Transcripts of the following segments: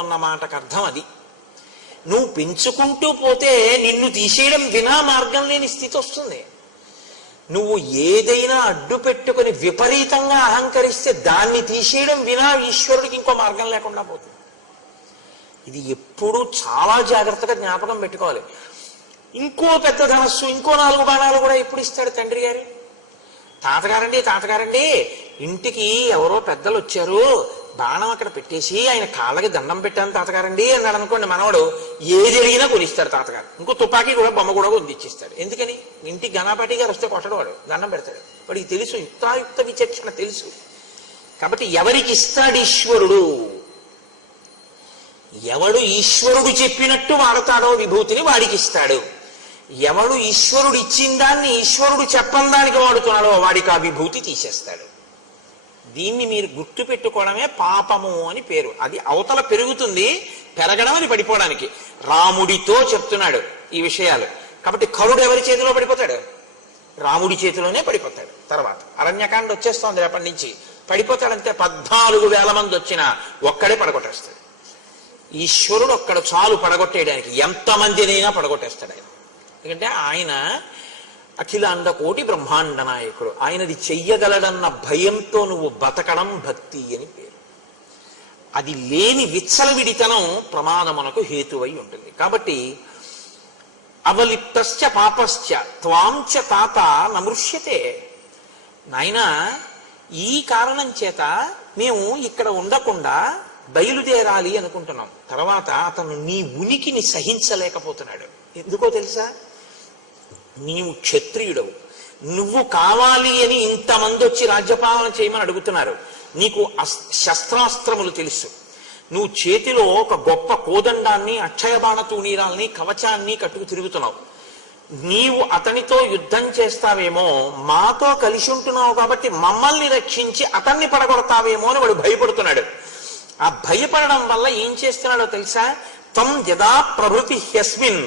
అన్న మాటకు అర్థం అది. నువ్వు పెంచుకుంటూ పోతే నిన్ను తీసేయడం వినా మార్గం లేని స్థితి వస్తుంది. నువ్వు ఏదైనా అడ్డు పెట్టుకుని విపరీతంగా అహంకరిస్తే దాన్ని తీసేయడం వినా ఈశ్వరుడికి ఇంకో మార్గం లేకుండా పోతుంది. ఇది ఎప్పుడూ చాలా జాగ్రత్తగా జ్ఞాపకం పెట్టుకోవాలి. ఇంకో పెద్ద ధనస్సు, ఇంకో 4 బాణాలు కూడా ఎప్పుడు ఇస్తాడు తండ్రి గారు? తాతగారండి ఇంటికి ఎవరో పెద్దలు వచ్చారు, బాణం అక్కడ పెట్టేసి ఆయన కాళ్ళకి దండం పెట్టాను తాతగారండి అన్నాడు అనుకోండి, మనవాడు ఏది అడిగినా కొనిస్తాడు తాతగారు. ఇంకో తుపాకీ కూడా బొమ్మ కూడా కొనిచ్చిస్తాడు. ఎందుకని? ఇంటికి గణపతి గారు వస్తే కొట్టడు, వాడు దండం పెడతాడు. వాడికి తెలుసు, యుక్తాయుక్త విచక్షణ తెలుసు. కాబట్టి ఎవరికి ఇస్తాడు ఈశ్వరుడు? ఎవడు ఈశ్వరుడు చెప్పినట్టు వాడతాడో విభూతిని వాడికి ఇస్తాడు. ఎవడు ఈశ్వరుడు ఇచ్చిన దాన్ని ఈశ్వరుడు చెప్పని దానికి వాడుతున్నాడో వాడికి ఆ విభూతి తీసేస్తాడు. దీన్ని మీరు గుర్తు పెట్టుకోవడమే పాపము అని పేరు. అది అవతల పెరుగుతుంది, పెరగడం అని పడిపోవడానికి. రాముడితో చెప్తున్నాడు ఈ విషయాలు. కాబట్టి కరుడు ఎవరి చేతిలో పడిపోతాడు? రాముడి చేతిలోనే పడిపోతాడు. తర్వాత అరణ్యకాండ వచ్చేస్తోంది, రేపటి నుంచి పడిపోతాడంతే. 14,000 మంది వచ్చినా ఒక్కడే పడగొట్టేస్తాడు. ఈశ్వరుడు ఒక్కడ చాలు పడగొట్టేయడానికి, ఎంతమందినైనా పడగొట్టేస్తాడు ఆయన. ఎందుకంటే ఆయన అఖిలాండ కోటి బ్రహ్మాండ నాయకుడు. ఆయనది చెయ్యగలడన్న భయంతో నువ్వు బతకడం భక్తి అని పేరు. అది లేని విచ్చలవిడితనం ప్రమాదమునకు హేతువై ఉంటుంది. కాబట్టి అవలిప్తశ్చ పాపశ్చ త్వాంచ తాత నమృష్యతే. నాయన, ఈ కారణం చేత మేము ఇక్కడ ఉండకుండా బయలుదేరాలి అనుకుంటున్నాం. తర్వాత అతను నీ ఉనికిని సహించలేకపోతున్నాడు. ఎందుకో తెలుసా? నీవు క్షత్రియుడవు, నువ్వు కావాలి అని ఇంతమంది వచ్చి రాజ్యపాలన చేయమని అడుగుతున్నారు. నీకు శస్త్రాస్త్రములు తెలుసు. నువ్వు చేతిలో ఒక గొప్ప కోదండాన్ని, అక్షయబాణ తూణీరాల్ని, కవచాన్ని కట్టుకు తిరుగుతున్నావు. నీవు అతనితో యుద్ధం చేస్తావేమో, మాతో కలిసి ఉంటున్నావు కాబట్టి మమ్మల్ని రక్షించి అతన్ని పడగొడతావేమో అని వాడు భయపడుతున్నాడు. ఆ భయపడడం వల్ల ఏం చేస్తున్నాడో తెలుసా? తం యదా ప్రభృతి హ్యస్మిన్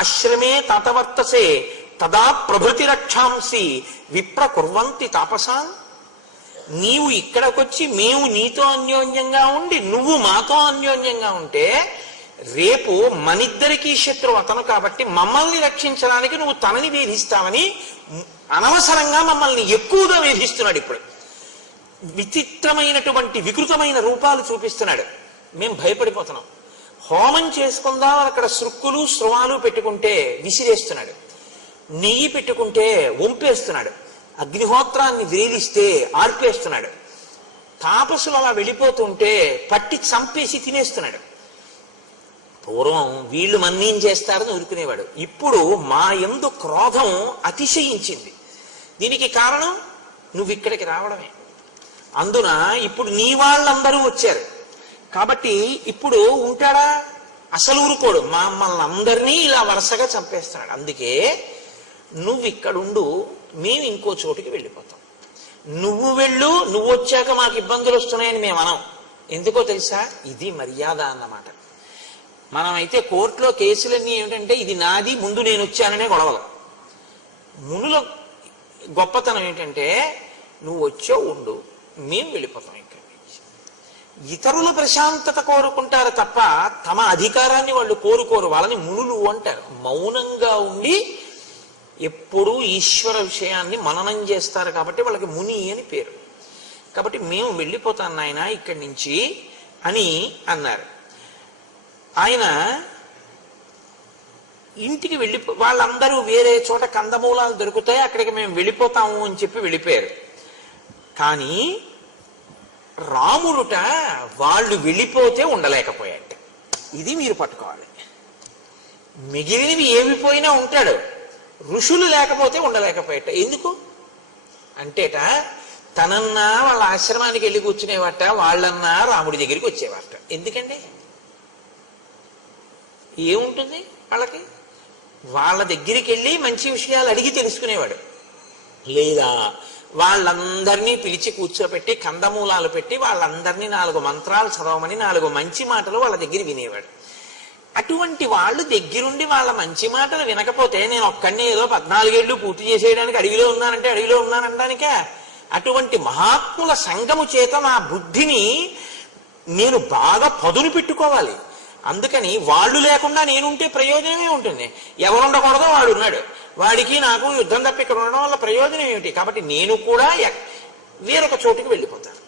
ఆశ్రమే తాతవర్తసే తదా ప్రభృతి రక్షాంసి విప్ర కుర్వంతి తాపసాన్. నీవు ఇక్కడికొచ్చి మేము నీతో అన్యోన్యంగా ఉండి నువ్వు మాతో అన్యోన్యంగా ఉంటే రేపు మనిద్దరికీ శత్రువు అతను కాబట్టి మమ్మల్ని రక్షించడానికి నువ్వు తనని వేధిస్తావని అనవసరంగా మమ్మల్ని ఎక్కువగా వేధిస్తున్నాడు. ఇప్పుడు విచిత్రమైనటువంటి వికృతమైన రూపాలు చూపిస్తున్నాడు. మేము భయపడిపోతున్నాం. హోమం చేసుకుందాం అక్కడ సృక్కులు స్రవాలు పెట్టుకుంటే విసిరేస్తున్నాడు. నెయ్యి పెట్టుకుంటే వంపేస్తున్నాడు. అగ్నిహోత్రాన్ని వేలిస్తే ఆర్పేస్తున్నాడు. తాపసులు అలా వెళ్ళిపోతుంటే పట్టి చంపేసి తినేస్తున్నాడు. పూర్వం వీళ్ళు మన్నేం చేస్తారని ఊరుకునేవాడు. ఇప్పుడు మా యందు క్రోధం అతిశయించింది. దీనికి కారణం నువ్వు ఇక్కడికి రావడమే. అందున ఇప్పుడు నీ వాళ్ళందరూ వచ్చారు కాబట్టి ఇప్పుడు ఉంటాడా? అసలు ఊరుకోడు. మమ్మల్ని అందరినీ ఇలా వరుసగా చంపేస్తున్నాడు. అందుకే నువ్వు ఇక్కడుండు, మేము ఇంకో చోటుకి వెళ్ళిపోతాం. నువ్వు వెళ్ళు, నువ్వు వచ్చాక మాకు ఇబ్బందులు వస్తున్నాయని మేము అనం. ఎందుకో తెలుసా? ఇది మర్యాద అన్నమాట. మనమైతే కోర్టులో కేసులన్నీ ఏమిటంటే ఇది నాది, ముందు నేను వచ్చాననే గొడవలు. మునుల గొప్పతనం ఏంటంటే నువ్వు వచ్చావు ఉండు, మేము వెళ్ళిపోతాం ఇక్కడి నుంచి. ఇతరుల ప్రశాంతత కోరుకుంటారు తప్ప తమ అధికారాన్ని వాళ్ళు కోరుకోరు. వాళ్ళని మునులు అంటారు. మౌనంగా ఉండి ఎప్పుడూ ఈశ్వర విషయాన్ని మననం చేస్తారు కాబట్టి వాళ్ళకి ముని అని పేరు. కాబట్టి మేము వెళ్ళిపోతాం నాయన ఇక్కడి నుంచి అని అన్నారు. ఆయన ఇంటికి వాళ్ళందరూ వేరే చోట కందమూలాలు దొరుకుతాయి అక్కడికి మేము వెళ్ళిపోతాము అని చెప్పి వెళ్ళిపోయారు. కానీ రాముడుట వాళ్ళు వెళ్ళిపోతే ఉండలేకపోయాట. ఇది మీరు పట్టుకోవాలి. మిగిలినవి ఏమి పోయినా ఉంటాడు, ఋషులు లేకపోతే ఉండలేకపోయాట. ఎందుకు అంటేట తనన్నా వాళ్ళ ఆశ్రమానికి వెళ్ళి కూర్చునేవాట, వాళ్ళన్నా రాముడి దగ్గరికి వచ్చేవాట. ఎందుకండి? ఏముంటుంది వాళ్ళకి? వాళ్ళ దగ్గరికి వెళ్ళి మంచి విషయాలు అడిగి తెలుసుకునేవాడు. లేదా వాళ్ళందరినీ పిలిచి కూర్చోబెట్టి కందమూలాలు పెట్టి వాళ్ళందరినీ 4 మంత్రాలు చదవమని 4 మంచి మాటలు వాళ్ళ దగ్గర వినేవాడు. అటువంటి వాళ్ళు దగ్గరుండి వాళ్ళ మంచి మాటలు వినకపోతే నేను ఒక్కడిని ఏదో 14 ఏళ్ళు పూర్తి చేసేయడానికి అడవిలో ఉన్నానంటే అడవిలో ఉన్నాననడానికే? అటువంటి మహాత్ముల సంగము చేత నా బుద్ధిని నేను బాగా పదును పెట్టుకోవాలి. అందుకని వాళ్ళు లేకుండా నేనుంటే ప్రయోజనమే ఉంటుంది. ఎవరుండకూడదో వాడు ఉన్నాడు, వాడికి నాకు యుద్ధం తప్ప ఇక్కడ ఉండడం వల్ల ప్రయోజనం ఏమిటి? కాబట్టి నేను కూడా వేరొక చోటుకి వెళ్ళిపోతాను.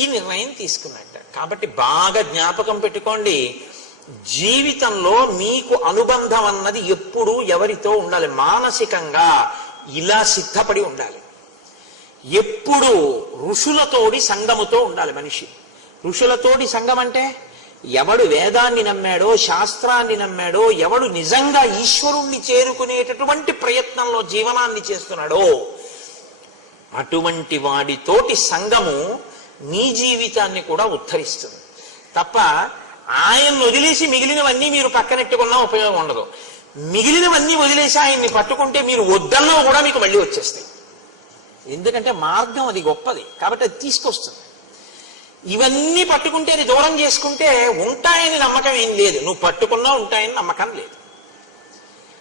ఈ నిర్ణయం తీసుకున్నట్ట. కాబట్టి బాగా జ్ఞాపకం పెట్టుకోండి, జీవితంలో మీకు అనుబంధం అన్నది ఎప్పుడూ ఎవరితో ఉండాలి? మానసికంగా ఇలా సిద్ధపడి ఉండాలి. ఎప్పుడు ఋషులతోడి సంగముతో ఉండాలి మనిషి. ఋషులతోడి సంగం అంటే ఎవడు వేదాన్ని నమ్మాడో, శాస్త్రాన్ని నమ్మాడో, ఎవడు నిజంగా ఈశ్వరుణ్ణి చేరుకునేటటువంటి ప్రయత్నంలో జీవనాన్ని చేస్తున్నాడో అటువంటి వాడితోటి సంగము నీ జీవితాన్ని కూడా ఉద్ధరిస్తుంది తప్ప ఆయన్ని వదిలేసి మిగిలినవన్నీ మీరు పక్కనెట్టుకున్నా ఉపయోగం ఉండదు. మిగిలినవన్నీ వదిలేసి ఆయన్ని పట్టుకుంటే మీరు వద్దల్లో కూడా మీకు మళ్ళీ వచ్చేస్తాయి. ఎందుకంటే మార్గం అది గొప్పది కాబట్టి అది తీసుకొస్తుంది. ఇవన్నీ పట్టుకుంటే అది దూరం చేసుకుంటే ఉంటాయని నమ్మకం ఏం లేదు. నువ్వు పట్టుకున్నా ఉంటాయని నమ్మకం లేదు.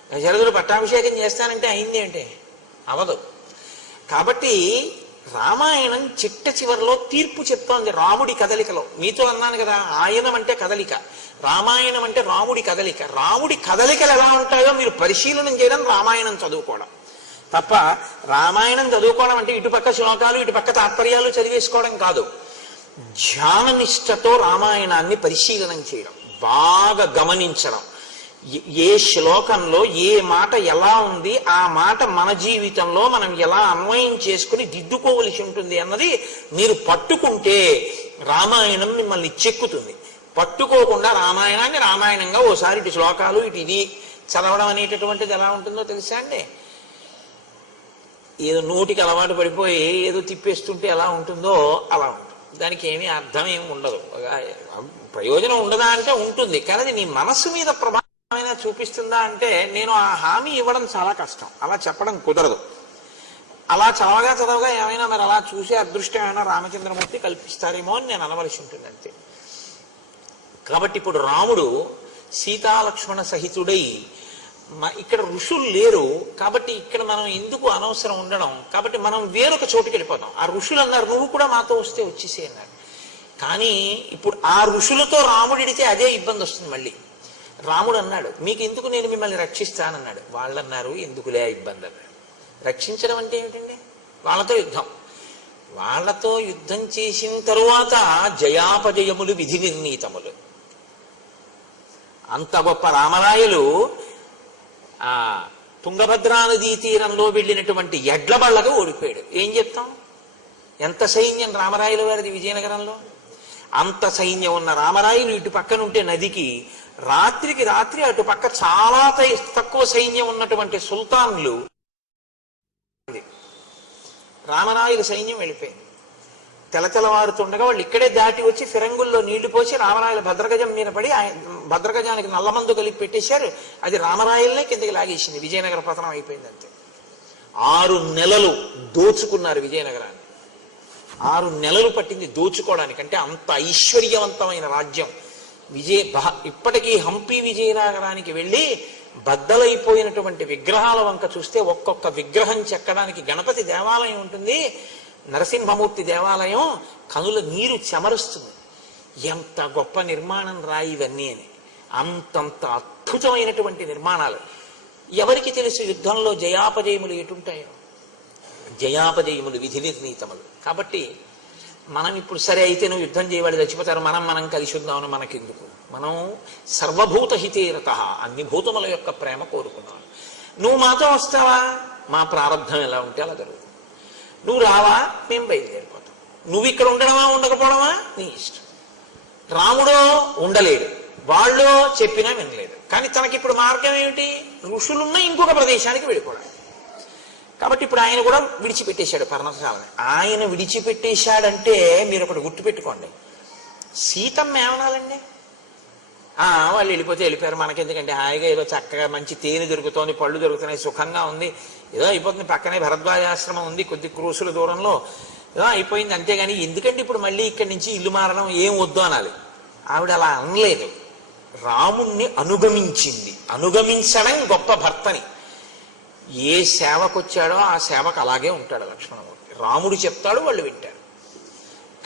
దశరథుడు పట్టాభిషేకం చేస్తానంటే అయింది అంటే అవదు. కాబట్టి రామాయణం చిట్ట చివరిలో తీర్పు చెప్తోంది రాముడి కదలికలో. మీతో అన్నాను కదా, ఆయనం అంటే కదలిక, రామాయణం అంటే రాముడి కదలిక. రాముడి కదలికలు ఎలా ఉంటాయో మీరు పరిశీలనం చేయడం రామాయణం చదువుకోవడం తప్ప. రామాయణం చదువుకోవడం అంటే ఇటుపక్క శ్లోకాలు ఇటుపక్క తాత్పర్యాలు చదివేసుకోవడం కాదు. ధ్యాననిష్టతో రామాయణాన్ని పరిశీలనం చేయడం, బాగా గమనించడం. ఏ శ్లోకంలో ఏ మాట ఎలా ఉంది, ఆ మాట మన జీవితంలో మనం ఎలా అన్వయం చేసుకుని దిద్దుకోవలసి ఉంటుంది అన్నది మీరు పట్టుకుంటే రామాయణం మిమ్మల్ని చెక్కుతుంది. పట్టుకోకుండా రామాయణాన్ని రామాయణంగా ఓసారి ఇటు శ్లోకాలు ఇటు ఇది చదవడం అనేటటువంటిది ఎలా ఉంటుందో తెలుసా అండి? ఏదో నోటికి అలవాటు పడిపోయి ఏదో తిప్పేస్తుంటే ఎలా ఉంటుందో అలా ఉంటుంది. దానికి ఏమీ అర్థం ఏమి ఉండదు, ప్రయోజనం ఉండదా అంటే ఉంటుంది. కానీ అది నీ మనస్సు మీద ప్రభావం చూపిస్తుందా అంటే నేను ఆ హామీ ఇవ్వడం చాలా కష్టం, అలా చెప్పడం కుదరదు. అలా చదవగా ఏమైనా మరి అలా చూసే అదృష్టం ఏమైనా రామచంద్రమూర్తి కల్పిస్తారేమో అని నేను అనవలసి ఉంటుంది అంతే. కాబట్టి ఇప్పుడు రాముడు సీతాలక్ష్మణ సహితుడై, ఇక్కడ ఋషులు లేరు కాబట్టి ఇక్కడ మనం ఎందుకు అనవసరం ఉండడం, కాబట్టి మనం వేరొక చోటుకి వెళ్ళిపోతాం. ఆ ఋషులు అన్నారు నువ్వు కూడా మాతో వస్తే వచ్చేసే అన్నారు. కానీ ఇప్పుడు ఆ ఋషులతో రాముడిడితే అదే ఇబ్బంది వస్తుంది మళ్ళీ. రాముడు అన్నాడు మీకు ఎందుకు, నేను మిమ్మల్ని రక్షిస్తానన్నాడు. వాళ్ళు అన్నారు ఎందుకులే ఇబ్బంది అన్నాడు. రక్షించడం అంటే ఏమిటండి? వాళ్ళతో యుద్ధం. వాళ్ళతో యుద్ధం చేసిన తరువాత జయాపజయములు విధి నిర్ణీతములు. అంత గొప్ప రామరాయలు ఆ తుంగభద్రా నదీ తీరంలో వెళ్ళినటువంటి ఎడ్ల బళ్ళగా ఓడిపోయాడు. ఏం చెప్తాం? ఎంత సైన్యం రామరాయలు వారిది విజయనగరంలో. అంత సైన్యం ఉన్న రామరాయలు ఇటు పక్కనుంటే నదికి, రాత్రికి రాత్రి అటు పక్క చాలా తక్కువ సైన్యం ఉన్నటువంటి సుల్తాన్లు, రామరాయలు సైన్యం వెళ్ళిపోయింది. తెలతెలవారుతుండగా వాళ్ళు ఇక్కడే దాటి వచ్చి ఫిరంగుల్లో నీళ్లు పోసి రామరాయల భద్రగజం మీద పడి భద్రగజానికి నల్లమందు కలిపి పెట్టేశారు. అది రామరాయలనే కిందకి లాగేసింది. విజయనగర పతనం అయిపోయింది అంతే. 6 నెలలు దోచుకున్నారు విజయనగరాన్ని. 6 నెలలు పట్టింది దోచుకోవడానికి. అంటే అంత ఐశ్వర్యవంతమైన రాజ్యం. ఇప్పటికీ హంపి విజయనగరానికి వెళ్ళి బద్దలైపోయినటువంటి విగ్రహాల వంక చూస్తే ఒక్కొక్క విగ్రహం చెక్కడానికి గణపతి దేవాలయం ఉంటుంది, నరసింహమూర్తి దేవాలయం, కనుల నీరు చెమరుస్తుంది. ఎంత గొప్ప నిర్మాణం రాయి ఇవన్నీ అని. అంతంత అద్భుతమైనటువంటి నిర్మాణాలు. ఎవరికి తెలుసు యుద్ధంలో జయాపజయములు ఎటుంటాయో? జయాపజయములు విధి నిర్ణీతములు. కాబట్టి మనం ఇప్పుడు సరే అయితే నువ్వు యుద్ధం చేయవాడు చచ్చిపోతారు, మనం కలిసి ఉందామని మనకెందుకు? మనం సర్వభూత హితేరత, అన్ని భూతముల యొక్క ప్రేమ కోరుకున్నావు. నువ్వు మాతో వస్తావా? మా ప్రారంభం ఎలా ఉంటే అలా జరుగుతుంది. నువ్వు రావా? మేము బయలుదేరిపోతాం. నువ్వు ఇక్కడ ఉండడమా ఉండకపోవడమా నీ ఇష్టం. రాముడో ఉండలేడు, వాళ్ళు చెప్పినా వినలేదు. కానీ తనకిప్పుడు మార్గం ఏమిటి? ఋషులున్న ఇంకొక ప్రదేశానికి వెళ్ళిపోవడం. కాబట్టి ఇప్పుడు ఆయన కూడా విడిచిపెట్టేశాడు పర్ణశాలని. ఆయన విడిచిపెట్టేశాడంటే మీరు ఒకటి గుర్తుపెట్టుకోండి, సీతమ్మ ఏమనాలండి? వాళ్ళు వెళ్ళిపోతే వెళ్ళిపోయారు, మనకెందుకంటే హాయిగా ఏదో చక్కగా మంచి తేనె దొరుకుతోంది, పళ్ళు దొరుకుతున్నాయి, సుఖంగా ఉంది, ఏదో అయిపోతుంది, పక్కనే భరద్వాజాశ్రమం ఉంది కొద్ది క్రూసుల దూరంలో, ఏదో అయిపోయింది అంతేగాని ఎందుకంటే ఇప్పుడు మళ్ళీ ఇక్కడి నుంచి ఇల్లు మారడం ఏం వద్దు అనాలి. ఆవిడ అలా అనలేదు, రాముణ్ణి అనుగమించింది. అనుగమించడం గొప్ప భర్తని. ఏ సేవకొచ్చాడో ఆ సేవకు అలాగే ఉంటాడు లక్ష్మణమూర్తి. రాముడు చెప్తాడు, వాళ్ళు వింటారు.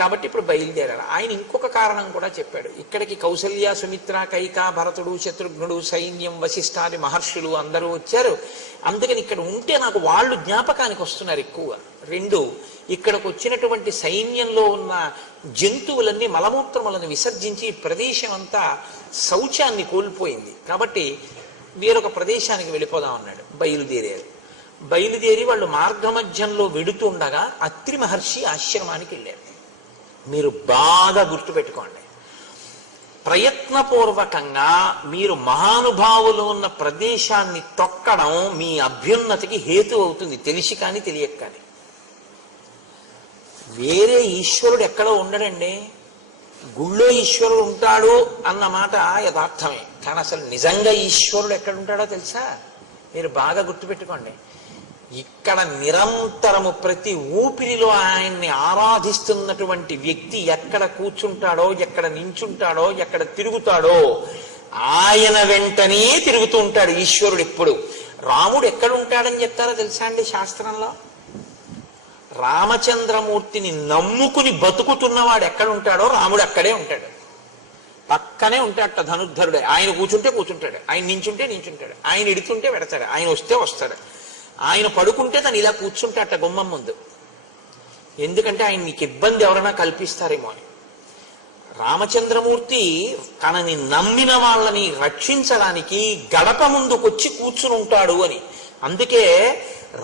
కాబట్టి ఇప్పుడు బయలుదేరారు. ఆయన ఇంకొక కారణం కూడా చెప్పాడు. ఇక్కడికి కౌసల్య, సుమిత్ర, కైక, భరతుడు, శత్రుఘ్నుడు, సైన్యం, వశిష్ఠాది మహర్షులు అందరూ వచ్చారు. అందుకని ఇక్కడ ఉంటే నాకు వాళ్ళు జ్ఞాపకానికి వస్తున్నారు ఎక్కువగా. రెండు, ఇక్కడికి వచ్చినటువంటి సైన్యంలో ఉన్న జంతువులన్నీ మలమూత్రములను విసర్జించి ప్రదేశం అంతా శౌచాన్ని కోల్పోయింది. కాబట్టి వేరొక ప్రదేశానికి వెళ్ళిపోదాం అన్నాడు. బయలుదేరి వాళ్ళు మార్గమధ్యంలో వెడుతుండగా అత్రి మహర్షి ఆశ్రమానికి వెళ్ళారు. మీరు బాగా గుర్తుపెట్టుకోండి, ప్రయత్నపూర్వకంగా మీరు మహానుభావులు ఉన్న ప్రదేశాన్ని తొక్కడం మీ అభ్యున్నతికి హేతు అవుతుంది, తెలిసి కానీ తెలియక కానీ. వేరే ఈశ్వరుడు ఎక్కడో ఉండడండి. గుళ్ళో ఈశ్వరుడు ఉంటాడు అన్నమాట యథార్థమే, కానీ అసలు నిజంగా ఈశ్వరుడు ఎక్కడ ఉంటాడో తెలుసా? మీరు బాగా గుర్తుపెట్టుకోండి. ఇక్కడ నిరంతరము ప్రతి ఊపిరిలో ఆయన్ని ఆరాధిస్తున్నటువంటి వ్యక్తి ఎక్కడ కూర్చుంటాడో, ఎక్కడ నించుంటాడో, ఎక్కడ తిరుగుతాడో ఆయన వెంటనే తిరుగుతూ ఉంటాడు ఈశ్వరుడు ఎప్పుడు. రాముడు ఎక్కడ ఉంటాడని చెప్తారో తెలుసా అండి శాస్త్రంలో? రామచంద్రమూర్తిని నమ్ముకుని బతుకుతున్నవాడు ఎక్కడ ఉంటాడో రాముడు అక్కడే ఉంటాడు. పక్కనే ఉంటాడట ధనుర్ధరుడే. ఆయన కూర్చుంటే కూర్చుంటాడు, ఆయన నించుంటే నించుంటాడు, ఆయన ఎడుతుంటే పెడతాడు, ఆయన వస్తే వస్తాడు. ఆయన పడుకుంటే తను ఇలా కూర్చుంటాట గుమ్మం ముందు. ఎందుకంటే ఆయన నీకు ఇబ్బంది ఎవరైనా కల్పిస్తారేమో అని. రామచంద్రమూర్తి తనని నమ్మిన వాళ్ళని రక్షించడానికి గడప ముందుకొచ్చి కూర్చుని ఉంటాడు అని. అందుకే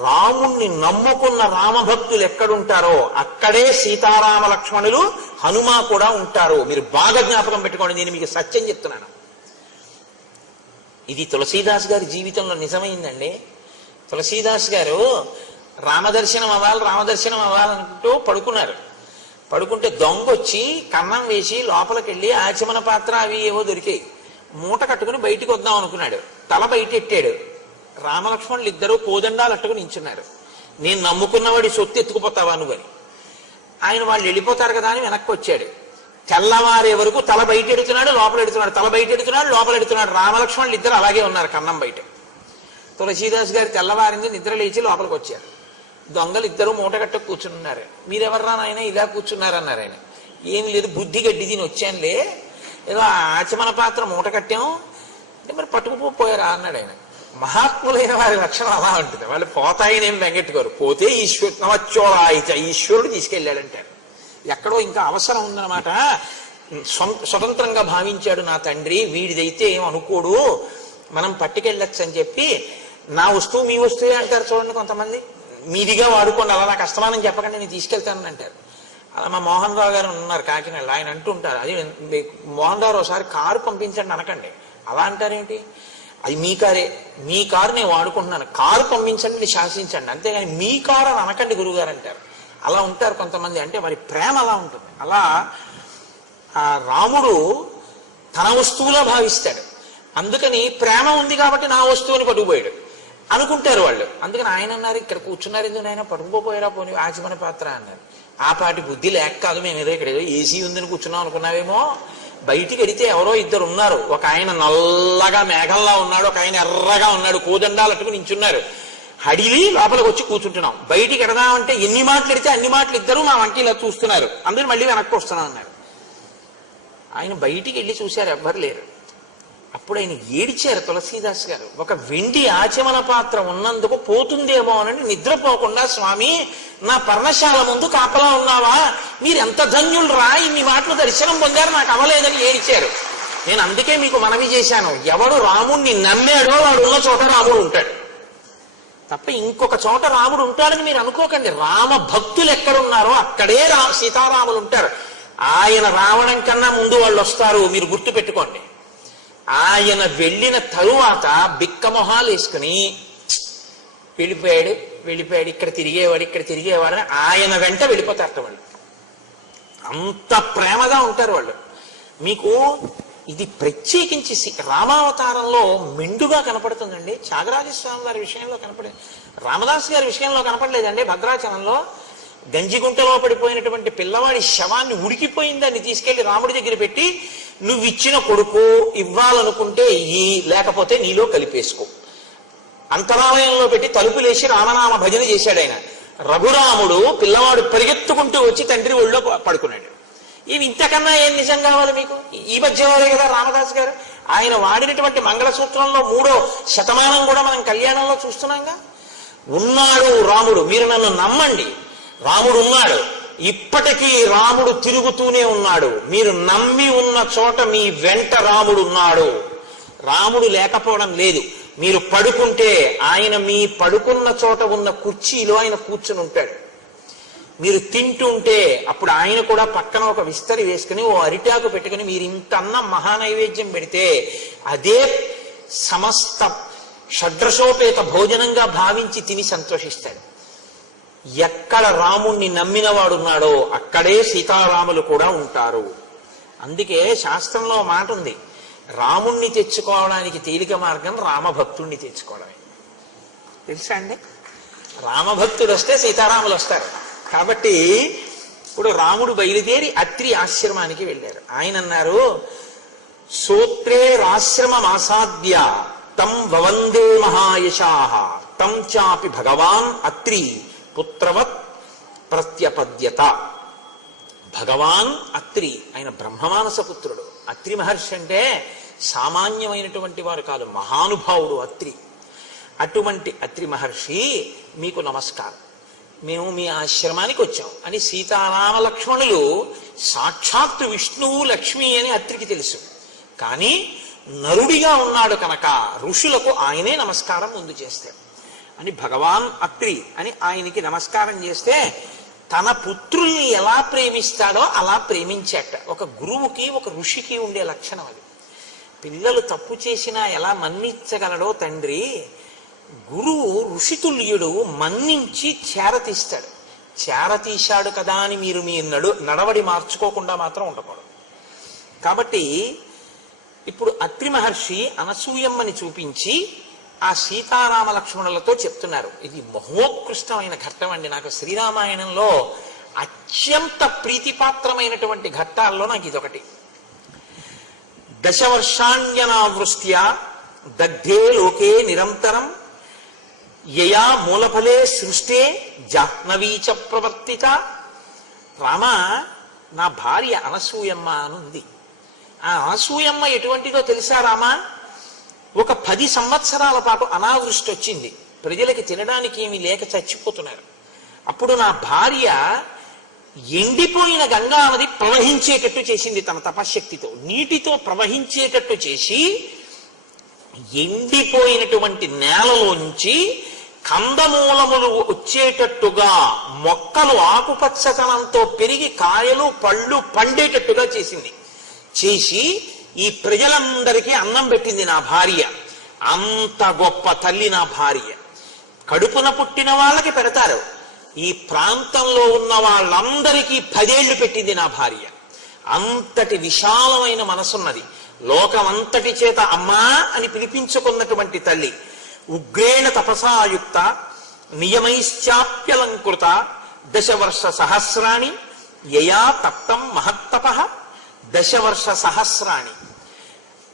రాముణ్ణి నమ్ముకున్న రామభక్తులు ఎక్కడుంటారో అక్కడే సీతారామ లక్ష్మణులు, హనుమ కూడా ఉంటారు. మీరు బాగా జ్ఞాపకం పెట్టుకోండి, నేను మీకు సత్యం చెప్తున్నాను. ఇది తులసీదాస్ గారి జీవితంలో నిజమైందండి. తులసీదాస్ గారు రామదర్శనం అవ్వాలనుకుంటూ పడుకున్నారు. పడుకుంటే దొంగ వచ్చి కన్నం వేసి లోపలికి వెళ్ళి ఆచమన పాత్ర అవి ఏవో దొరికాయి. మూట కట్టుకుని బయటికి వద్దాం అనుకున్నాడు. తల బయట ఎట్టాడు. రామలక్ష్మణులు ఇద్దరు కోదండాలు అట్టుకుని నించున్నారు. నేను నమ్ముకున్నవాడి సొత్తు ఎత్తుకుపోతావా నువ్వు అని. ఆయన వాళ్ళు వెళ్ళిపోతారు కదా అని వెనక్కి వచ్చాడు. తెల్లవారే వరకు తల బయట ఎడుతున్నాడు, లోపల ఎడుతున్నాడు, తల బయట ఎడుతున్నాడు, లోపల ఎడుతున్నాడు. రామలక్ష్మణులు ఇద్దరు అలాగే ఉన్నారు కన్నం బయట. తులసీదాస్ గారి తెల్లవారింది, నిద్ర లేచి లోపలికి వచ్చారు. దొంగలు ఇద్దరు మూట కట్ట కూర్చున్నారు. మీరెవర్రా నాయన ఇలా కూర్చున్నారన్నారు ఆయన. ఏమి లేదు, బుద్ధి గడ్డి తిని వచ్చానులే, ఏదో ఆచమన పాత్ర మూట కట్టాం అంటే మరి పట్టుకుపోయారా అన్నాడు ఆయన. మహాత్ములైన వారి లక్షణం అలా ఉంటుంది. వాళ్ళు పోతాయనేం వెంగట్టుకోరు. పోతే ఈశ్వరుడు తీసుకెళ్ళాడంటారు. ఎక్కడో ఇంకా అవసరం ఉందన్నమాట. స్వతంత్రంగా భావించాడు నా తండ్రి, వీడిదైతే ఏం అనుకోడు, మనం పట్టుకెళ్ళచ్చు అని చెప్పి నా వస్తువు మీ వస్తువే అంటారు చూడండి కొంతమంది. మీదిగా వాడుకోండి, అలా నాకు అస్తమానం చెప్పకండి, నేను తీసుకెళ్తానని అంటారు. అలా మా మోహన్ రావు గారు ఉన్నారు కాకినాడలో, ఆయన అంటుంటారు, అది మోహన్ రావు ఒకసారి కారు పంపించండి అనకండి. అలా అంటారేంటి? అది మీ కారే, మీ కారు నేను వాడుకుంటున్నాను, కారు పంపించండి, శాసించండి, అంతేగాని మీ కారు అని అనకండి గురువుగారు అంటారు. అలా ఉంటారు కొంతమంది. అంటే వారి ప్రేమ అలా ఉంటుంది. అలా ఆ రాముడు తన వస్తువులో భావిస్తాడు. అందుకని ప్రేమ ఉంది కాబట్టి నా వస్తువుని పట్టుకుపోయాడు అనుకుంటారు వాళ్ళు. అందుకని ఆయన అన్నారు, ఇక్కడ కూర్చున్నారు ఎందుకు ఆయన, పట్టుకుపోయారా పోనీ ఆచమన పాత్ర అన్నారు. ఆ పాటి బుద్ధి లేక కాదు, మేము ఏదో ఇక్కడ ఏసీ ఉందని కూర్చున్నాం అనుకున్నావేమో. బయటికి వెడితే ఎవరో ఇద్దరు ఉన్నారు. ఒక ఆయన నల్లగా మేఘంలా ఉన్నాడు, ఒక ఆయన ఎర్రగా ఉన్నాడు, కోదండాలు అట్టుకుని నించున్నారు. హడిలి లోపలికి వచ్చి కూర్చుంటున్నాం. బయటికి ఎడదామంటే ఎన్ని మాటలు ఎడితే అన్ని మాటలు ఇద్దరు మా వంటి ఇలా చూస్తున్నారు. అందరూ మళ్ళీ వెనక్కి వస్తున్నాం అన్నారు. ఆయన బయటికి వెళ్ళి చూశారు, ఎవ్వరు లేరు. అప్పుడు ఆయన ఏడిచారు తులసీదాస్ గారు. ఒక వెండి ఆచమన పాత్ర ఉన్నందుకు పోతుందేమో అని నిద్రపోకుండా, స్వామి నా పర్ణశాల ముందు కాపలా ఉన్నావా, మీరెంత ధన్యులు రా, ఇన్ని మాటలు దర్శనం పొందారు, నాకు అవలేదని ఏడిచారు. నేను అందుకే మీకు మనవి చేశాను, ఎవడు రాముణ్ణి నమ్మాడో వాడు ఉన్న చోట రాముడు ఉంటాడు తప్ప ఇంకొక చోట రాముడు ఉంటాడని మీరు అనుకోకండి. రామ భక్తులు ఎక్కడున్నారో అక్కడే సీతారాములు ఉంటారు. ఆయన రావడం కన్నా ముందు వాళ్ళు వస్తారు, మీరు గుర్తు పెట్టుకోండి. ఆయన వెళ్ళిన తరువాత బిక్కమొహాలు వేసుకుని వెళ్ళిపోయాడు, ఇక్కడ తిరిగేవాడు అని ఆయన వెంట వెళ్ళిపోతారట వాళ్ళు. అంత ప్రేమగా ఉంటారు వాళ్ళు. మీకు ఇది ప్రత్యేకించి రామావతారంలో మెండుగా కనపడుతుందండి. త్యాగరాజస్వామి వారి విషయంలో కనపడింది, రామదాస్ గారి విషయంలో కనపడలేదండి. భద్రాచలంలో గంజిగుంటలో పడిపోయినటువంటి పిల్లవాడి శవాన్ని ఉడికిపోయిందాన్ని తీసుకెళ్లి రాముడి దగ్గర పెట్టి, నువ్వు ఇచ్చిన కొడుకు ఇవ్వాలనుకుంటే ఇయ్యి, లేకపోతే నీలో కలిపేసుకో. అంతరాలయంలో పెట్టి తలుపులేసి రామనామ భజన చేశాడు ఆయన. రఘురాముడు పిల్లవాడు పరిగెత్తుకుంటూ వచ్చి తండ్రి ఒళ్ళో పడుకున్నాడు. ఇవి ఇంతకన్నా ఏం నిజం కావాలి మీకు? ఈ మధ్యవారే కదా రామదాస్ గారు, ఆయన వాడినటువంటి మంగళసూత్రంలో 3వ శతమానం కూడా మనం కళ్యాణంలో చూస్తున్నాంగా. ఉన్నాడు రాముడు, మీరు నన్ను నమ్మండి, రాముడు ఉన్నాడు, ఇప్పటికీ రాముడు తిరుగుతూనే ఉన్నాడు. మీరు నమ్మి ఉన్న చోట మీ వెంట రాముడు ఉన్నాడు. రాముడు లేకపోవడం లేదు. మీరు పడుకుంటే ఆయన మీ పడుకున్న చోట ఉన్న కుర్చీలో ఆయన కూర్చుని ఉంటాడు. మీరు తింటుంటే అప్పుడు ఆయన కూడా పక్కన ఒక విస్తరి వేసుకుని ఓ అరిటాకు పెట్టుకుని మీరు ఇంత అన్నం మహానైవేద్యం పెడితే అదే సమస్త షడ్రసోపేత భోజనంగా భావించి తిని సంతోషిస్తాడు. ఎక్కడ రాముణ్ణి నమ్మిన వాడున్నాడో అక్కడే సీతారాములు కూడా ఉంటారు. అందుకే శాస్త్రంలో మాట ఉంది, రాముణ్ణి తెచ్చుకోవడానికి తేలిక మార్గం రామభక్తుణ్ణి తెచ్చుకోవడమే. తెలుసా అండి? రామభక్తుడు వస్తే సీతారాములు వస్తారు. కాబట్టి ఇప్పుడు రాముడు బయలుదేరి అత్రి ఆశ్రమానికి వెళ్ళారు. ఆయన అన్నారు, సూత్రే రాశ్రమమాసాద్య తం వవందే మహాయశాః తం చాపి భగవాన్ అత్రి పుత్రవత్ ప్రత్యపద్యత. భగవాన్ అత్రి, ఆయన బ్రహ్మమానస పుత్రుడు. అత్రి మహర్షి అంటే సామాన్యమైనటువంటి వారు కాదు, మహానుభావుడు అత్రి. అటువంటి అత్రి మహర్షి మీకు నమస్కారం, మేము మీ ఆశ్రమానికి వచ్చాం అని సీతారామ లక్ష్మణులు సాక్షాత్తు విష్ణువు లక్ష్మి అని అత్రికి తెలుసు. కానీ నరుడిగా ఉన్నాడు కనుక ఋషులకు ఆయనే నమస్కారం ముందు చేస్తాడు అని భగవాన్ అత్రి అని ఆయనకి నమస్కారం చేస్తే తన పుత్రుల్ని ఎలా ప్రేమిస్తాడో అలా ప్రేమించాట. ఒక గురువుకి ఒక ఋషికి ఉండే లక్షణం అది. పిల్లలు తప్పు చేసినా ఎలా మన్నించగలడో తండ్రి, గురువు ఋషితుల్యుడు మన్నించి చేరతీస్తాడు. చేరతీశాడు కదా అని మీరు మీ నడవడి మార్చుకోకుండా మాత్రం ఉండకూడదు. కాబట్టి ఇప్పుడు అత్రి మహర్షి అనసూయమ్మని చూపించి ఆ సీతారామ లక్ష్మణులతో చెప్తున్నారు. ఇది మహోత్కృష్టమైన ఘట్టం అండి. నాకు శ్రీరామాయణంలో అత్యంత ప్రీతిపాత్రమైనటువంటి ఘట్టాల్లో నాకు ఇదొకటి. దశవర్షాణ్యనావృష్ట్యా దగ్ధే లోకే నిరంతరం యయా మూలఫలే సృష్టే జాహ్నవీచ ప్రవర్తిత. రామ, నా భార్య అనసూయమ్మ అనుంది. ఆ అనసూయమ్మ ఎటువంటిదో తెలుసా రామా? ఒక 10 సంవత్సరాల పాటు అనావృష్టి వచ్చింది, ప్రజలకి తినడానికి ఏమీ లేక చచ్చిపోతున్నారు. అప్పుడు నా భార్య ఎండిపోయిన గంగా నది ప్రవహించేటట్టు చేసింది తన తపశ్శక్తితో. నీటితో ప్రవహించేటట్టు చేసి ఎండిపోయినటువంటి నేలలోంచి కందమూలములు వచ్చేటట్టుగా, మొక్కలు ఆకుపచ్చతనంతో పెరిగి కాయలు పళ్ళు పండేటట్టుగా చేసింది. చేసి ఈ ప్రజలందరికీ అన్నం పెట్టింది నా భార్య. అంత గొప్ప తల్లి నా భార్య. కడుపున పుట్టిన వాళ్ళకి పెడతారు, ఈ ప్రాంతంలో ఉన్న వాళ్ళందరికీ 10 ఏళ్లు పెట్టింది నా భార్య. అంతటి విశాలమైన మనసున్నది. లోకమంతటి చేత అమ్మా అని పిలిపించుకున్నటువంటి తల్లి. ఉగ్రేణ తపసాయుక్త నియమైశ్చాప్యలంకృత దశవర్ష సహస్రాణి యయా తప్తం మహత్తపః. దశవర్ష సహస్రాణి,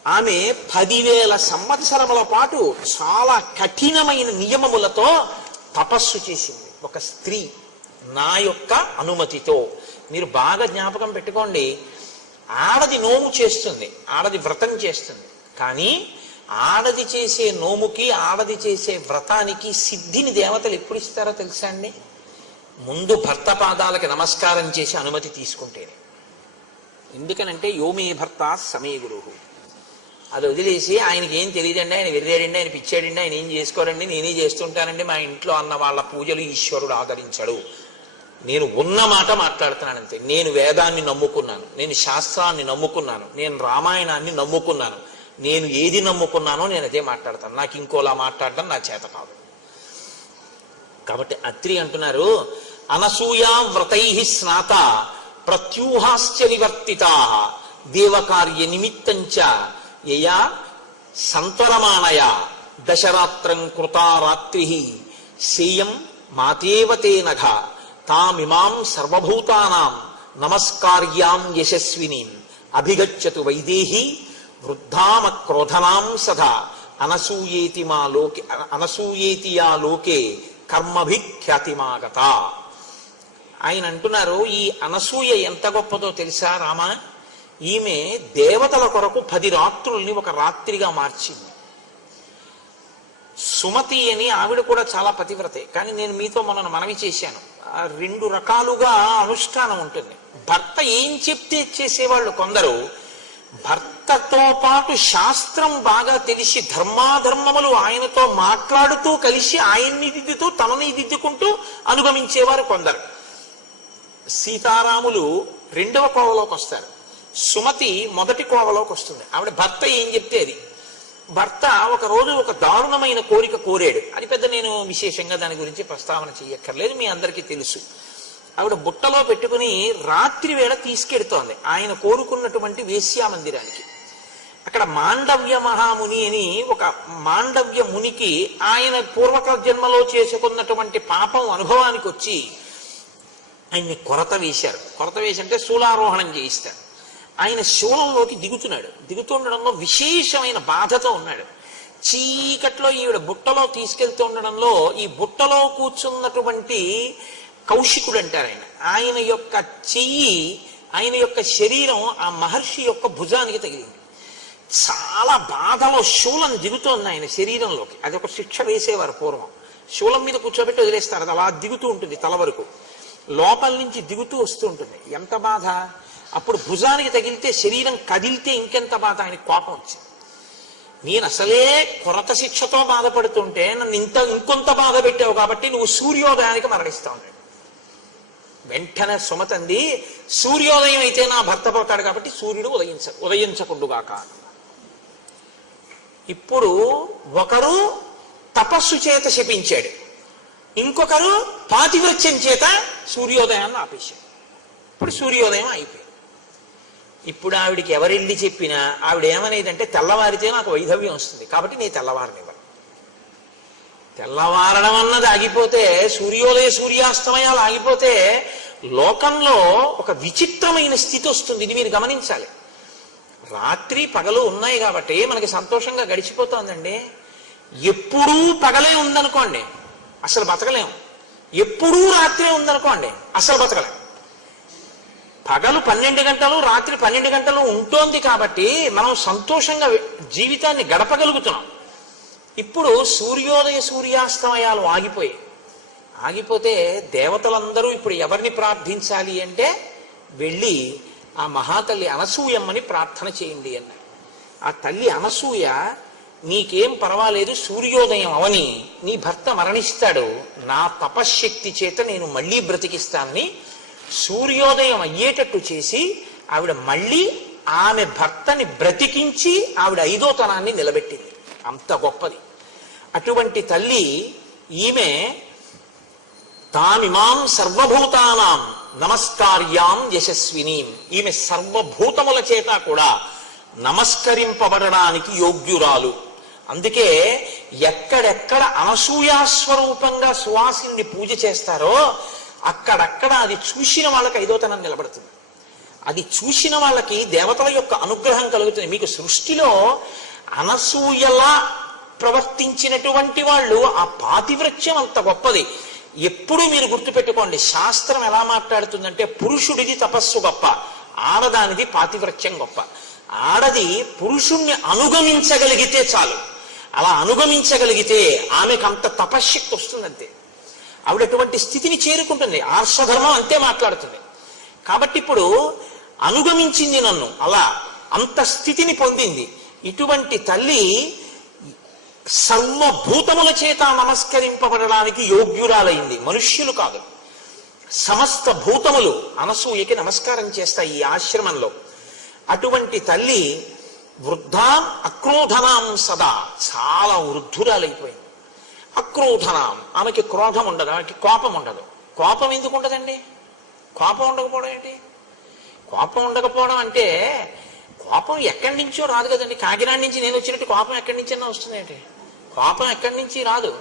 ఆమె 10,000 సంవత్సరముల పాటు చాలా కఠినమైన నియమములతో తపస్సు చేసింది ఒక స్త్రీ నా యొక్క అనుమతితో. మీరు బాగా జ్ఞాపకం పెట్టుకోండి, ఆడది నోము చేస్తుంది, ఆడది వ్రతం చేస్తుంది. కానీ ఆడది చేసే నోముకి, ఆడది చేసే వ్రతానికి సిద్ధిని దేవతలు ఎప్పుడు ఇస్తారో తెలుసా అండి? ముందు భర్త పాదాలకి నమస్కారం చేసి అనుమతి తీసుకుంటేనే. ఎందుకనంటే యోమే భర్త సమే గురువు. అది వదిలేసి ఆయనకి ఏం తెలియదండి, ఆయన వెర్రాడండి, ఆయన పిచ్చాడండి, ఆయన ఏం చేసుకోరండి, నేనే చేస్తుంటానండి, మా ఇంట్లో అన్న వాళ్ళ పూజలు ఈశ్వరుడు ఆదరించడు. నేను ఉన్న మాట మాట్లాడుతున్నానంతే. నేను వేదాన్ని నమ్ముకున్నాను, నేను శాస్త్రాన్ని నమ్ముకున్నాను, నేను రామాయణాన్ని నమ్ముకున్నాను. నేను ఏది నమ్ముకున్నానో నేను అదే మాట్లాడతాను. నాకు ఇంకోలా మాట్లాడడం నా చేత కాదు. కాబట్టి అత్రి అంటున్నారు, అనసూయా వ్రతై స్నాత ప్రత్యూహాశ్చ నివర్తితా దేవకార్య నిమిత్తంచ యయా సంతరమాణయ దశరాత్రం కృతా రాత్రి సేయం మాతేవతే నఘ తామిమాం సర్వభూతానాం నమస్కార్యాం యశస్వినీం అభిగచ్చతు వైదేహి వృద్ధామ క్రోధనాం సదా అనసూయేతి యా లోకే కర్మభి ఖ్యాతిమాగత. ఆయన అంటున్నారు, ఈ అనసూయ ఎంత గొప్పదో తెలుసా రామ? ఈమె దేవతల కొరకు 10 రాత్రుల్ని ఒక రాత్రిగా మార్చింది. సుమతి అని ఆవిడ కూడా చాలా పతివ్రతే. కానీ నేను మీతో మొన్న మనవి చేశాను, 2 రకాలుగా అనుష్ఠానం ఉంటుంది. భర్త ఏం చెప్తే చేసేవాళ్ళు కొందరు, భర్తతో పాటు శాస్త్రం బాగా తెలిసి ధర్మాధర్మములు ఆయనతో మాట్లాడుతూ కలిసి ఆయన్ని దిద్దుతూ తనని దిద్దుకుంటూ అనుగమించేవారు కొందరు. సీతారాములు 2వ కోవలోకి వస్తారు, సుమతి 1టి కోవలోకి వస్తుంది. ఆవిడ భర్త ఏం చెప్తే అది. భర్త ఒక రోజు ఒక దారుణమైన కోరిక కోరాడు. అది పెద్ద నేను విశేషంగా దాని గురించి ప్రస్తావన చెయ్యక్కర్లేదు, మీ అందరికీ తెలుసు. ఆవిడ బుట్టలో పెట్టుకుని రాత్రి వేళ తీసుకెడుతోంది ఆయన కోరుకున్నటువంటి వేశ్యా మందిరానికి. అక్కడ మాండవ్య మహాముని అని ఒక మాండవ్య మునికి ఆయన పూర్వక జన్మలో చేసుకున్నటువంటి పాపం అనుభవానికి వచ్చి ఆయన్ని కొరత వేశారు. కొరత వేసి అంటే శూలారోహణం చేయిస్తారు. ఆయన శూలంలోకి దిగుతున్నాడు. దిగుతుండడంలో విశేషమైన బాధతో ఉన్నాడు. చీకట్లో ఈవిడ బుట్టలో తీసుకెళ్తూ ఉండడంలో ఈ బుట్టలో కూర్చున్నటువంటి కౌశికుడు అంటారు ఆయన, ఆయన యొక్క చెయ్యి, ఆయన యొక్క శరీరం ఆ మహర్షి యొక్క భుజానికి తగిలింది. చాలా బాధలో శూలం దిగుతోంది ఆయన శరీరంలోకి. అది ఒక శిక్ష వేసేవారు పూర్వం. శూలం మీద కూర్చోబెట్టి వదిలేస్తారు, అది అలా దిగుతూ ఉంటుంది తల వరకు, లోపల నుంచి దిగుతూ వస్తూ ఉంటుంది. ఎంత బాధ! అప్పుడు భుజానికి తగిలితే శరీరం కదిలితే ఇంకెంత బాధ! ఆయనకి కోపం వచ్చింది. నేను అసలే కొరత శిక్షతో బాధపడుతుంటే నన్ను ఇంకొంత బాధ పెట్టావు కాబట్టి నువ్వు సూర్యోదయానికి మరణిస్తావు. వెంటనే సుమతంది, సూర్యోదయం అయితే నా భర్త పోతాడు కాబట్టి సూర్యుడు ఉదయించకుండుగాక. ఇప్పుడు ఒకరు తపస్సు చేత శపించాడు, ఇంకొకరు పాతివ్రత్యం చేత సూర్యోదయాన్ని ఆపేశాడు. ఇప్పుడు సూర్యోదయం అయిపోయింది. ఇప్పుడు ఆవిడికి ఎవరెళ్ళి చెప్పినా ఆవిడ ఏమనేదంటే, తెల్లవారితే నాకు వైధవ్యం వస్తుంది కాబట్టి నీ తెల్లవారనివ్వను. తెల్లవారడం అన్నది ఆగిపోతే, సూర్యోదయ సూర్యాస్తమయాలు ఆగిపోతే లోకంలో ఒక విచిత్రమైన స్థితి వస్తుంది. ఇది మీరు గమనించాలి. రాత్రి పగలు ఉన్నాయి కాబట్టి మనకి సంతోషంగా గడిచిపోతుందండి. ఎప్పుడూ పగలే ఉందనుకోండి అసలు బతకలేము. ఎప్పుడూ రాత్రే ఉందనుకోండి అసలు బతకలేం. పగలు 12 గంటలు, రాత్రి 12 గంటలు ఉంటోంది కాబట్టి మనం సంతోషంగా జీవితాన్ని గడపగలుగుతున్నాం. ఇప్పుడు సూర్యోదయ సూర్యాస్తమయాలు ఆగిపోతే దేవతలందరూ ఇప్పుడు ఎవరిని ప్రార్థించాలి అంటే, వెళ్ళి ఆ మహాతల్లి అనసూయమ్మని ప్రార్థన చేయండి అన్నారు. ఆ తల్లి అనసూయ, నీకేం పర్వాలేదు, సూర్యోదయం అవని నీ భర్త మరణిస్తాడు, నా తపశ్శక్తి చేత నేను మళ్ళీ బ్రతికిస్తానని సూర్యోదయం అయ్యేటట్టు చేసి ఆవిడ మళ్ళీ ఆమె భర్తని బ్రతికించి ఆవిడ 5వ తనాన్ని నిలబెట్టింది. అంత గొప్పది అటువంటి తల్లి. ఈమె తామిమాం సర్వభూతానాం నమస్కార్యాం యశస్వినీం, ఈమె సర్వభూతముల చేత కూడా నమస్కరింపబడడానికి యోగ్యురాలు. అందుకే ఎక్కడెక్కడ అనసూయాస్వరూపంగా సువాసిని పూజ చేస్తారో అక్కడక్కడ అది చూసిన వాళ్ళకి 5వ తనం నిలబడుతుంది. అది చూసిన వాళ్ళకి దేవతల యొక్క అనుగ్రహం కలుగుతుంది. మీకు సృష్టిలో అనసూయలా ప్రవర్తించినటువంటి వాళ్ళు, ఆ పాతివ్రత్యం అంత గొప్పది. ఎప్పుడు మీరు గుర్తుపెట్టుకోండి, శాస్త్రం ఎలా మాట్లాడుతుందంటే, పురుషుడిది తపస్సు గొప్ప, ఆడదానిది పాతివ్రత్యం గొప్ప. ఆడది పురుషుణ్ణి అనుగమించగలిగితే చాలు. అలా అనుగమించగలిగితే ఆమెకు అంత తపశ్శక్తి వస్తుందంతే. ఆవిడ అటువంటి స్థితిని చేరుకుంటుంది. ఆర్షధర్మం అంతే మాట్లాడుతుంది. కాబట్టి ఇప్పుడు అనుగమించింది నన్ను, అలా అంత స్థితిని పొందింది. ఇటువంటి తల్లి సర్వభూతముల చేత నమస్కరింపబడడానికి యోగ్యురాలైంది. మనుష్యులు కాదు, సమస్త భూతములు అనసూయకి నమస్కారం చేస్తాయి ఈ ఆశ్రమంలో. అటువంటి తల్లి వృద్ధాం అక్రోధనాం సదా, చాలా వృద్ధురాలైపోయింది. అక్రోధనాం, ఆమెకి క్రోధం ఉండదు, ఆమెకి కోపం ఉండదు. కోపం ఎందుకు ఉండదండి? కోపం ఉండకపోవడం ఏంటి? కోపం ఉండకపోవడం అంటే, కోపం ఎక్కడి నుంచో రాదు కదండి. కాకినాడ నుంచి నేను వచ్చినట్టు కోపం ఎక్కడి నుంచైనా వస్తుందేంటి? కోపం ఎక్కడి నుంచి రాదు.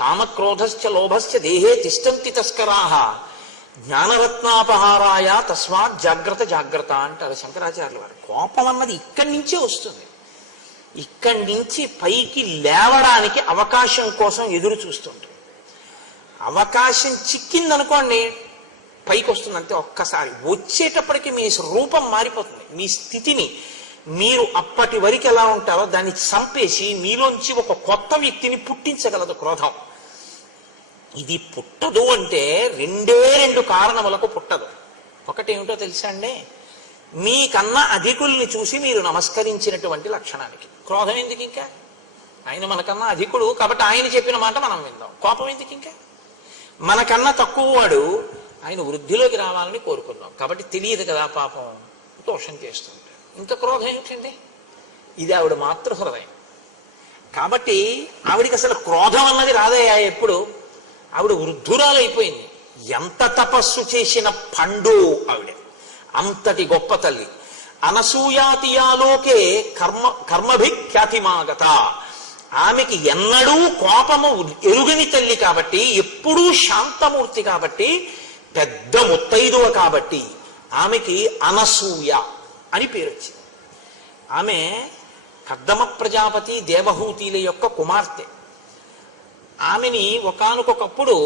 కామక్రోధశ్చ లోభశ్చ దేహే తిష్టంతి తస్కరాహ జ్ఞానరత్నాపహారాయ తస్మాత్ జాగ్రత్త జాగ్రత్త అంటారు శంకరాచార్యుల వారు. కోపం అన్నది ఇక్కడి నుంచే వస్తుంది. ఇక్కడి నుంచి పైకి లేవడానికి అవకాశం కోసం ఎదురు చూస్తుంటుంది. అవకాశం చిక్కిందనుకోండి పైకి వస్తుంది అంతే. ఒక్కసారి వచ్చేటప్పటికి మీ రూపం మారిపోతుంది. మీ స్థితిని మీరు అప్పటి వరకు ఎలా ఉంటారో దాన్ని చంపేసి మీలోంచి ఒక కొత్త వ్యక్తిని పుట్టించగలదు క్రోధం. ఇది పుట్టదు అంటే రెండు కారణములకు పుట్టదు. ఒకటి ఏమిటో తెలుసా అండి, మీకన్నా అధికుల్ని చూసి మీరు నమస్కరించినటువంటి లక్షణానికి. క్రోధం ఎందుకు ఇంకా? ఆయన మనకన్నా అధికుడు కాబట్టి ఆయన చెప్పిన మాట మనం విందాం. కోపం ఎందుకు ఇంకా? మనకన్నా తక్కువ వాడు, ఆయన వృద్ధిలోకి రావాలని కోరుకున్నాం కాబట్టి తెలియదు కదా పాపం, దోషం చేస్తుంటాడు. ఇంకా క్రోధం ఏమిటండి? ఇది ఆవిడ మాతృహృదయం కాబట్టి ఆవిడికి అసలు క్రోధం అన్నది రాదయ్యా ఎప్పుడు. ఆవిడ వృద్ధురాలైపోయింది. ఎంత తపస్సు చేసిన పండు ఆవిడ, అంతటి గొప్ప తల్లి. అనసూయాతియాలోకే కర్మభిఖ్యాతిమాగత. ఆమెకి ఎన్నడూ కోపము ఎరుగని తల్లి కాబట్టి, ఎప్పుడూ శాంతమూర్తి కాబట్టి, పెద్ద ముత్తైదువ కాబట్టి ఆమెకి అనసూయ అని పేరు వచ్చింది. ఆమె కర్దమ ప్రజాపతి దేవహూతిల యొక్క కుమార్తె. ఆమెని ఒకానొకప్పుడు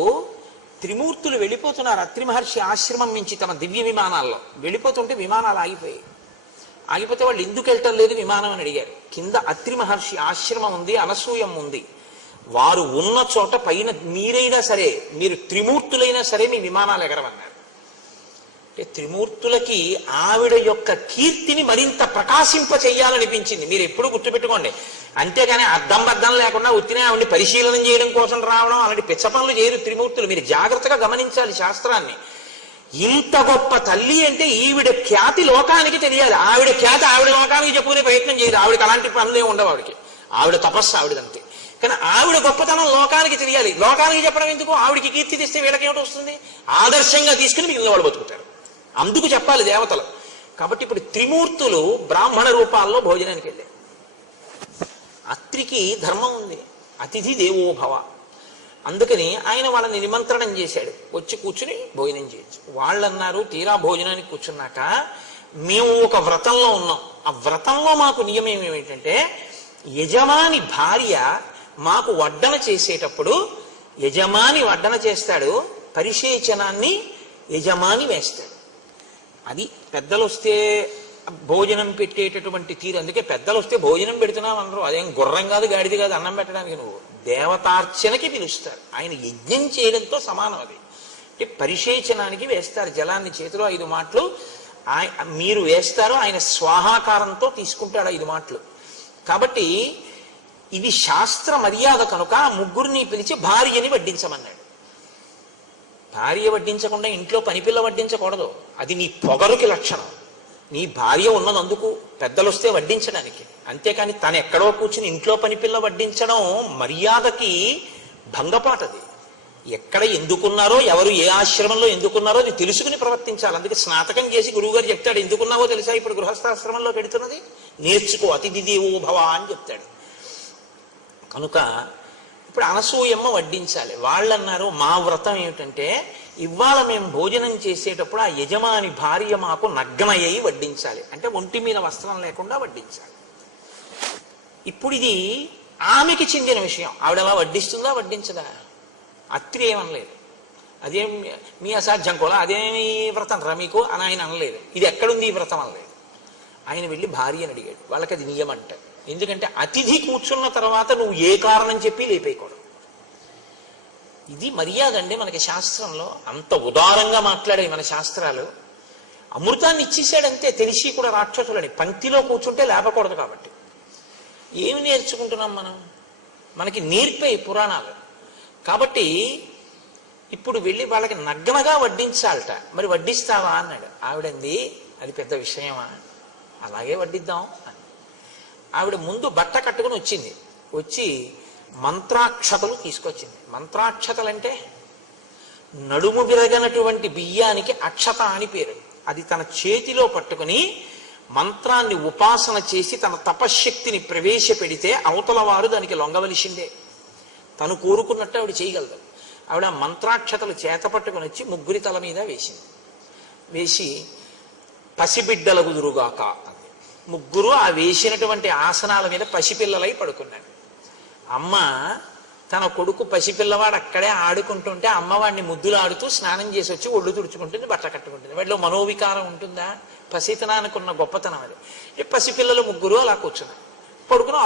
త్రిమూర్తులు వెళ్ళిపోతున్నారు అత్రి మహర్షి ఆశ్రమం నుంచి తమ దివ్య విమానాల్లో. వెళ్ళిపోతుంటే విమానాలు ఆగిపోయాయి. ఆగిపోతే వాళ్ళు ఎందుకు వెళ్ళటం లేదు విమానం అని అడిగారు. కింద అత్రి మహర్షి ఆశ్రమం ఉంది, అనసూయం ఉంది. వారు ఉన్న చోట పైన మీరైనా సరే, మీరు త్రిమూర్తులైనా సరే మీ విమానాలు ఎగరవన్నారు. త్రిమూర్తులకి ఆవిడ యొక్క కీర్తిని మరింత ప్రకాశింప చెయ్యాలనిపించింది. మీరు ఎప్పుడు గుర్తుపెట్టుకోండి. అంతేగాని అద్దం బద్దం లేకుండా ఉత్తినే ఆవిడని పరిశీలన చేయడం కోసం రావడం అలాంటి పిచ్చ పనులు చేయరు త్రిమూర్తులు. మీరు జాగ్రత్తగా గమనించాలి శాస్త్రాన్ని. ఇంత గొప్ప తల్లి అంటే ఈవిడ ఖ్యాతి లోకానికి తెలియాలి. ఆవిడ ఖ్యాతి ఆవిడ లోకానికి చెప్పుకునే ప్రయత్నం చేయదు. ఆవిడకి అలాంటి పనులే ఉండవు. ఆవిడ తపస్సు ఆవిడదంతే. కానీ ఆవిడ గొప్పతనం లోకానికి తెలియాలి. లోకానికి చెప్పడం ఎందుకు? ఆవిడికి కీర్తి తెస్తే వీళ్ళకి ఏమిటి వస్తుంది? ఆదర్శంగా తీసుకుని మిగిలిన వాళ్ళు బతుకుతారు. అందుకు చెప్పాలి దేవతలు. కాబట్టి ఇప్పుడు త్రిమూర్తులు బ్రాహ్మణ రూపాల్లో భోజనానికి వెళ్ళారు. అత్రికి ధర్మం ఉంది, అతిథి దేవోభవ. అందుకని ఆయన వాళ్ళని నిమంత్రణం చేశాడు, వచ్చి కూర్చుని భోజనం చేయొచ్చు. వాళ్ళన్నారు తీరా భోజనానికి కూర్చున్నాక, మేము ఒక వ్రతంలో ఉన్నాం. ఆ వ్రతంలో మాకు నియమం ఏమిటంటే, యజమాని భార్య మాకు వడ్డన చేసేటప్పుడు యజమాని వడ్డన చేస్తాడు, పరిశేచనాన్ని యజమాని వేస్తాడు. అది పెద్దలు వస్తే భోజనం పెట్టేటటువంటి తీరు. అందుకే పెద్దలు వస్తే భోజనం పెడుతున్నావు అనరు. అదేం గుర్రం కాదు, గాడిది కాదు అన్నం పెట్టడానికి. నువ్వు దేవతార్చనకి పిలుస్తారు. ఆయన యజ్ఞం చేయడంతో సమానం. అది అంటే పరిశేచనానికి వేస్తారు జలాన్ని చేతిలో 5 మాటలు మీరు వేస్తారు. ఆయన స్వాహాకారంతో తీసుకుంటాడు 5 మాటలు. కాబట్టి ఇది శాస్త్ర మర్యాద కనుక ఆ ముగ్గురిని పిలిచి భార్యని వడ్డించమన్నాడు. భార్య వడ్డించకుండా ఇంట్లో పనిపిల్ల వడ్డించకూడదు. అది నీ పొగరుకి లక్షణం. నీ భార్య ఉన్నదందుకు, పెద్దలు వస్తే వడ్డించడానికి. అంతేకాని తను ఎక్కడో కూర్చుని ఇంట్లో పనిపిల్ల వడ్డించడం మర్యాదకి భంగపాటది. ఎక్కడ ఎందుకున్నారో, ఎవరు ఏ ఆశ్రమంలో ఎందుకున్నారో అది తెలుసుకుని ప్రవర్తించాలి. అందుకే స్నాతకం చేసి గురువుగారు చెప్తాడు, ఎందుకున్నావో తెలుసా ఇప్పుడు గృహస్థాశ్రమంలో పెడుతున్నది, నేర్చుకో, అతిథి దేవో భవ అని చెప్తాడు. కనుక ఇప్పుడు అనసూయమ్మ వడ్డించాలి. వాళ్ళన్నారు, మా వ్రతం ఏమిటంటే ఇవాళ మేము భోజనం చేసేటప్పుడు ఆ యజమాని భార్య మాకు నగ్నయ్యి వడ్డించాలి. అంటే ఒంటి మీద వస్త్రం లేకుండా వడ్డించాలి. ఇప్పుడు ఇది ఆమెకి చెందిన విషయం. ఆవిడ అలా వడ్డిస్తుందా వడ్డించదా? అత్రి ఏమనలేదు. అదేం మీ అసాధ్యం కూడా, అదేమి వ్రతం రా మీకు అని ఆయన అనలేదు. ఇది ఎక్కడుంది ఈ వ్రతం అనలేదు. ఆయన వెళ్ళి భార్యని అడిగాడు. వాళ్ళకి అది నియమం అంట. ఎందుకంటే అతిథి కూర్చున్న తర్వాత నువ్వు ఏ కారణం చెప్పి లేపేయకూడదు. ఇది మర్యాద అండి మనకి శాస్త్రంలో. అంత ఉదారంగా మాట్లాడాయి మన శాస్త్రాలు. అమృతాన్ని ఇచ్చేసాడంతే, తెలిసి కూడా రాక్షసులని. పంక్తిలో కూర్చుంటే లేపకూడదు. కాబట్టి ఏమి నేర్చుకుంటున్నాం మనం? మనకి నేర్పే పురాణాలు. కాబట్టి ఇప్పుడు వెళ్ళి వాళ్ళకి నగ్నగా వడ్డించాలట. మరి వడ్డిస్తావా అన్నాడు. ఆవిడంది, అది పెద్ద విషయమా, అలాగే వడ్డిద్దాం అని. ఆవిడ ముందు బట్ట కట్టుకుని వచ్చింది. వచ్చి మంత్రాక్షతలు తీసుకొచ్చింది. మంత్రాక్షతలు అంటే నడుము విరగనటువంటి బియ్యానికి అక్షత అని పేరు. అది తన చేతిలో పట్టుకుని మంత్రాన్ని ఉపాసన చేసి తన తపశ్శక్తిని ప్రవేశపెడితే అవతల వారు దానికి లొంగవలసిందే. తను కోరుకున్నట్టు ఆవిడ చేయగలదు. ఆవిడ మంత్రాక్షతలు చేత పట్టుకుని వచ్చి ముగ్గురి తల మీద వేసింది. వేసి పసిబిడ్డల గుదురుగాక అంది. ముగ్గురు ఆ వేసినటువంటి ఆసనాల మీద పసిపిల్లలై పడుకున్నారు. అమ్మ తన కొడుకు పసిపిల్లవాడు అక్కడే ఆడుకుంటుంటే అమ్మవాడిని ముద్దులు ఆడుతూ స్నానం చేసి వచ్చి ఒళ్ళు తుడుచుకుంటుంది, బట్ట కట్టుకుంటుంది. వాటిలో మనోవికారం ఉంటుందా? పసితనానికి ఉన్న గొప్పతనం అది. పసిపిల్లలు ముగ్గురు అలా కూర్చున్నారు. కొడుకును